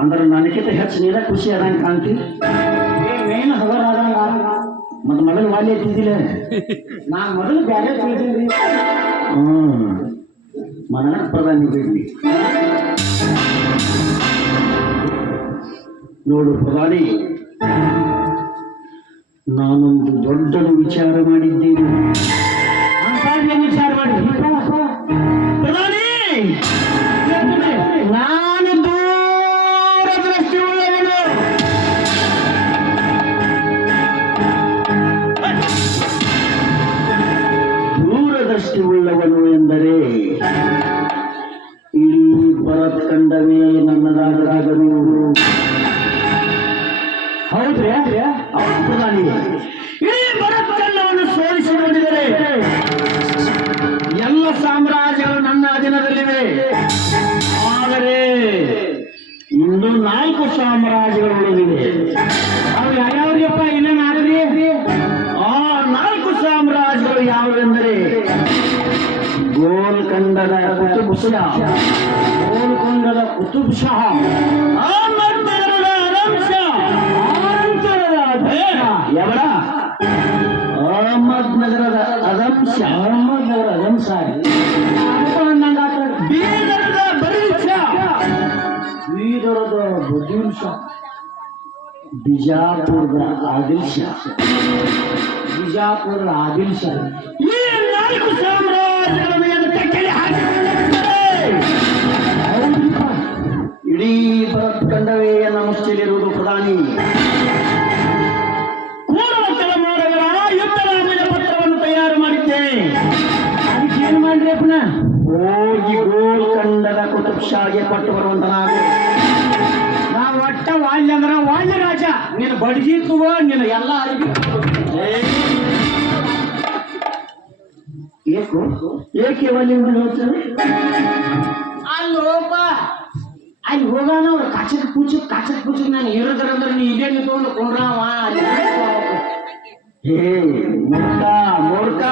ಅಂದ್ರೆ ನನಗಿಂತ ಹೆಚ್ಚು ನೀರ ಖುಷಿ ಆದಂಗೆ ಕಾಣ್ತಿ ಮೇನ್ ಹಗರ್ ಆದಂಗ ಮತ್ತೆ ಮೊದಲು ವಾಲಿ ಎತ್ತಿದ್ದಿಲ್ಲ ನಾ ಮೊದಲು ಬ್ಯಾರೆ ತಿಳಿದೀನಿ ಮನ ಪ್ರಧಾನಿ ಬೇಡಿ ನೋಡು ಪ್ರಧಾನಿ ನಾನೊಂದು ದೊಡ್ಡದು ವಿಚಾರ ಮಾಡಿದ್ದೇನೆ ಅಂತ ವಿಚಾರ ಮಾಡಿ ಪ್ರಧಾನಿ ನಾನು ದೂರದೃಷ್ಟಿ ಉಳ್ಳವನು ದೂರದೃಷ್ಟಿ ಉಳ್ಳವನು ಎಂದರೆ ಇಡೀ ಭರತ್ ಖಂಡವೇ ನನ್ನದಾಗಲಾಗದು ಹೌದ್ರಿ ಹೌದು ಪ್ರಧಾನಿ ಇಡೀ ಭರತ್ ಖಂಡವನ್ನು ಸೋಲಿಸಿ ನೋಡಿದರೆ ಎಲ್ಲ ಸಾಮ್ರಾಜ್ಯಗಳು ನನ್ನ ಅಧೀನದಲ್ಲಿವೆ ಆದರೆ ಇನ್ನು 4 ಸಾಮ್ರಾಜ್ಯಗಳು ಉಳಿದಿವೆ ಅವು ಯಾವ್ಯಾವ್ರಿಯಪ್ಪ ಇನ್ನೇನು ಆಗ್ರಿ ಆ 4 ಸಾಮ್ರಾಜ್ಯಗಳು ಯಾವುವೆಂದರೆ ಗೋಲ್ಕಂಡದ ಕುತುಬ್ ಶಾ, ಗೋಲ್ಕೊಂಡದ ಕುತುಬ್ ಶಾ, ಅಹಮದ್ನಗರದ ಆದಮ್ ಶಾ, ಯಾವಡ ಅಹಮದ್ನಗರದ ಆದಮ್ ಶಾ, ಅಹಮದ್ನಗರ ಅದಂಸಾರಿ ಬೀದರದ ಬರೀದ್ ಶಾ, ಬೀದರದ ಬದೀಲ್ ಶಾ, ಬಿಜಾಪುರದ ಆದಿಲ್ ಶಾ. ಬಿಜಾಪುರದ ಆದಿಲ್ ಶಾ. ಈ 4 ಸಾಮ್ರಾಜ್ಯಗಳನ್ನು ಎದಕ್ಕೆ ಕೆಳಗೆ ಹಾಕಿಕೊಂಡಿದ್ದಾರೆ? ಇಡೀ ಭರತ್ ಖಂಡವೇ ನನ್ನ ಮುಷ್ಟಿಯಲ್ಲಿರುವುದು ಪ್ರಧಾನಿ. ಕೂಡಲ ಮಾಡವರ ಯುದ್ಧನಾಮದ ಪತ್ರವನ್ನು ತಯಾರು ಮಾಡಿದ್ದೇನೆ. ಅದಕ್ಕೆ ಏನ್ ಮಾಡ್ರಿ ಅಪ್ಪನ ಹೋಗಿ ಗೋಲ್ಕಂಡದ ಕುತುಬ್ ಶಾಗೆ ಕೊಟ್ಟು ಬರುವಂತ ನಾವು ನಾವ್ ಒಟ್ಟ ವಾಲ್ಯ ಅಂದ್ರ ವಾಲ್ಯ ರಾಜ ನಿನ್ನ ಬಡ್ಗಿ ತಗೋ ನಿನ್ನ ಎಲ್ಲ ಅರಿವಿ ಏಕೆ ಒಲಿಂದ ಹೇಳ್ತಾರೆ ಅಲ್ಲೋಪ ಅಲ್ಲಿ ಹೋಗೋಣ ಅವ್ರು ಕಾಚಕ್ ಪೂಚಕ್ ನಾನು ಇರೋದ್ರಂದ್ರೆ ನೀ ಇಲ್ಲೇ ನಿಂತ್ಕೊಂಡು ಕೊಂಡ್ರವ ಹೇ ಮೂರ್ಖ ಮೂರ್ಖ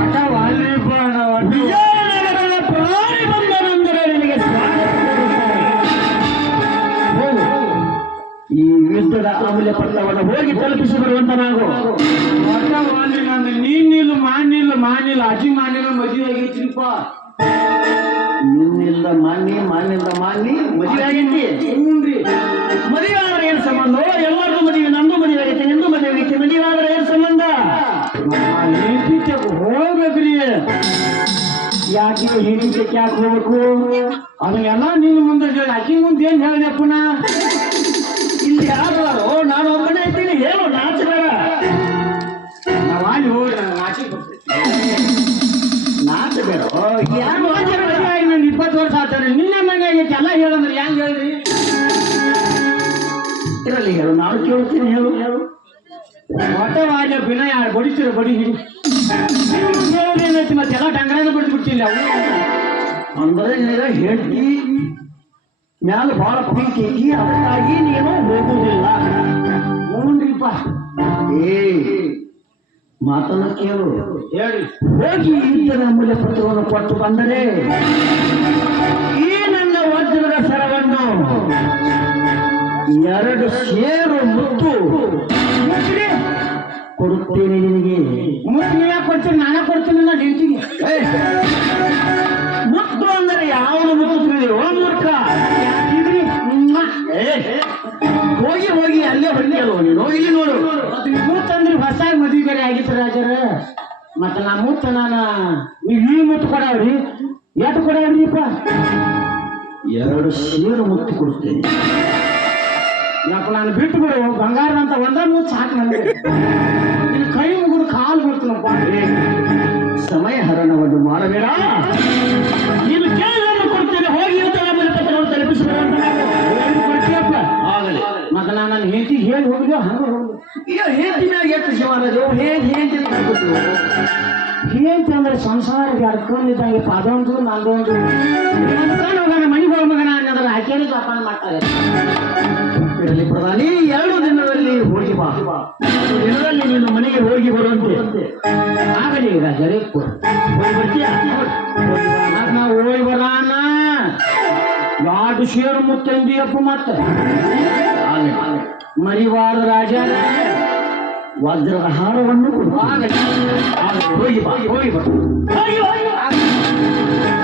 ಒಟ್ಟ ವಾಲ್ಯಪ್ಪ ವಿಜಯನಗರದ ಪ್ರಧಾನಿ ಬಂದನೆಂದರೆ ನಿನಗೆ ಸ್ವಾಗತ ಕೋರುತ್ತಾರೆ. ಈ ಯುದ್ಧದ ಅಮೂಲ್ಯ ಪತ್ರವನ್ನು ಹೋಗಿ ತಲುಪಿಸಿ ಬರುವಂತ ನಾವು ಒಟ್ಟ ವಾಲ್ಯ ಅಂದ್ರೆ ನೀನಿಲ್ಲ ಮಾನಿಲ್ಲ ಅಜ್ಜಿ ಮಾನಿಲ್ಲ ಮದುವೆ ಆಗೈತ್ರಿಪ್ಪ ನಿನ್ನಿಲ್ಲ ಮಾನ್ಯದ ಮದುವೆ ಆಗೈತಿ ಹ್ಞೂನ್ರಿ ಮದುವೆ ಆದ್ರೆ ಏನ್ ಸಂಬಂಧ ಎಲ್ಲರಿಗೂ ಮದುವೆ ನಂದು ಮದುವೆ ಆಗೈತಿ ನಿಂದು ಮದುವೆ ಆಗೈತಿ ಮದುವೆ ಆದ್ರೆ ಏನ್ ಸಂಬಂಧ ಹೋಗ್ಬೇಕ್ರಿ ಯಾಕೆ ಹಿಂದಕ್ಕೆ ಯಾಕೆ ಹೋಗ್ಬೇಕು ಅದನ್ನೆಲ್ಲ ನಿನ್ನ ಮುಂದೆ ಹೇಳಿ ಆಕಿ ಮುಂದೆ ಏನ್ ಹೇಳಿದೆಪ್ಪನ ಇಲ್ಲಿ ಯಾರು ನಾನು ಒಬ್ಬನೇ ಇದ್ದೀನಿ ಹೇಳು ನಾಚಬೇಡ ನಾವ್ ಅಲ್ಲಿ ಹೋಗ್ರಿ ನಾಚಬೇಡ ಯಾರು ನಾನು 20 ವರ್ಷ ಆಗ್ತಾರೆ ನಿನ್ನೆ ಮನೆ ಆಗೈತಿ ಎಲ್ಲ ಹೇಳಂದ್ರೆ ಹೆಂಗ್ ಹೇಳ್ರಿ ಇರಲಿ ಹೇಳು ನಾನು ಕೇಳ್ತೀನಿ ಹೇಳು ಒಟ್ಟ ವಾಲ್ಯ ಬಿನಯ ಬಡಿತೀರ ಬಡಿ ಏನೈತಿ ಮತ್ತೆಲ್ಲ ಟಂಗರೇನ ಬಿಡ್ಬಿಡ್ತಿಲ್ಲ ಅಂದ್ರೆ ನಿನಗ ಹೆಂಡತಿ ಮ್ಯಾಲ ಬಹಳ ಪ್ರೀತಿ ಐತಿ ಅದಕ್ಕಾಗಿ ನೀನು ಹೋಗುವುದಿಲ್ಲ ಹ್ಞೂನ್ರಿಪ್ಪ ಏ ಮಾತನ್ನ ಕೇಳು ಹೇಳಿ ಹೋಗಿ ಯುದ್ಧದ ಅಮೂಲ್ಯ ಪತ್ರವನ್ನು ಕೊಟ್ಟು ಬಂದರೆ ಈ ನನ್ನ ವಜ್ರದ ಸರವನ್ನು 2 ಸೇರು ಮುತ್ತು ಕೊಡುತ್ತೇನೆ ನಿನಗೆ ಮುತ್ತು ಯಾಕೆ ಕೊಡ್ತೀನಿ ನಾನೇ ಕೊಡ್ತೀನಿ ನಾ ಹೆಂಡ್ತಿಗೆ ಮುತ್ತು ಅಂದರೆ ಯಾವುದು ಮುತ್ತು ತಿಳಿದಿರೋ ಮೂರ್ಖ ಯಾಕಿದ್ರಿ ಹೋಗಿ ಅಲ್ಲೇ ಹೊಂದಿ ಅಲ್ವ ನೀನು ಇಲ್ಲಿ ನೋಡು ಮತ್ತೆ ನೀವು ಮುತ್ತಂದ್ರೆ ಹೊಸ ಮದುವೆ ಬೇರೆ ಆಗಿತ್ತು ರಾಜರ ಮತ್ತೆ ನಾ ಮುತ್ತ ನೀವು ಈ ಮುತ್ತು ಕೊಡವ್ರಿ ಎಷ್ಟು ಕೊಡವ್ರಿಪ್ಪ 2 ಸೇರು ಮುತ್ತು ಕೊಡ್ತೇನೆ ಯಾಕೆ ನಾನು ಬಿಟ್ಟು ಬಿಡು ಬಂಗಾರದಂತ ಒಂದ ಮುತ್ತು ಸಾಕು ನನಗೆ ನಿನ್ನ ಕೈ ಮುಗಿದು ಕಾಲು ಬಿಡ್ತೀನಪ್ಪ ಸಮಯ ಹರಣವನ್ನು ಮಾಡಬೇಡ ನೀನು ಕೇಳಿದನ್ನು ಕೊಡ್ತೇನೆ ಹೋಗಿ ಯುದ್ಧದ ಮೇಲೆ ಪತ್ರವನ್ನು ತಲುಪಿಸಬೇಡ ಕೊಡ್ತೀಯಪ್ಪ ಆಗಲಿ ಮತ್ತೆ ನಾನು ನನ್ನ ಹೆಂಡತಿ ಹೇಳಿ ಹೋಗಿದ್ಯೋ ಹಂಗೆ ಹೋಗಿ ಹೇಳ್ತೀನಿ ಎಷ್ಟು ಶಿವಾನದು ಹೇಗೆ ಹೇಂತ ಅಂದ್ರೆ ಸಂಸಾರ ಅಡ್ಕೊಂಡಿದ್ದಂಗೆ ಅದೊಂದು ನಂದೊಂದು ಹೋಗೋಣ ಮನೆಗೆ ಹೋಗ ಮಗನ ಅನ್ನೋದ್ರ ಹಾಕೇಳಿ ಜಪಾನ ಮಾಡ್ತಾರೆ ಇರಲಿ ಪ್ರಧಾನಿ 2 ದಿನದಲ್ಲಿ ಹೋಗಿ ಬಾ ದಿನದಲ್ಲಿ ನೀನು ಮನೆಗೆ ಹೋಗಿ ಬರುವಂತೆ ಆಗಲಿ ಈಗ ಜರೀಪುರ ಹೋಗಿ ಬರ್ತೀಯಾ ಶೇರು ಮುತ್ತಂದಿಯಪ್ಪ ಮತ್ತ ಆಗಲಿ. ಮರಿವಾದ ರಾಜ ವಜ್ರದ ಹಾರವನ್ನು ಕೊಡು. ಆಗಲಿ. ಹೋಗಿ ಬಾ, ಹೋಗಿ ಬಾ. ಹೋಗಿ ಬಾ.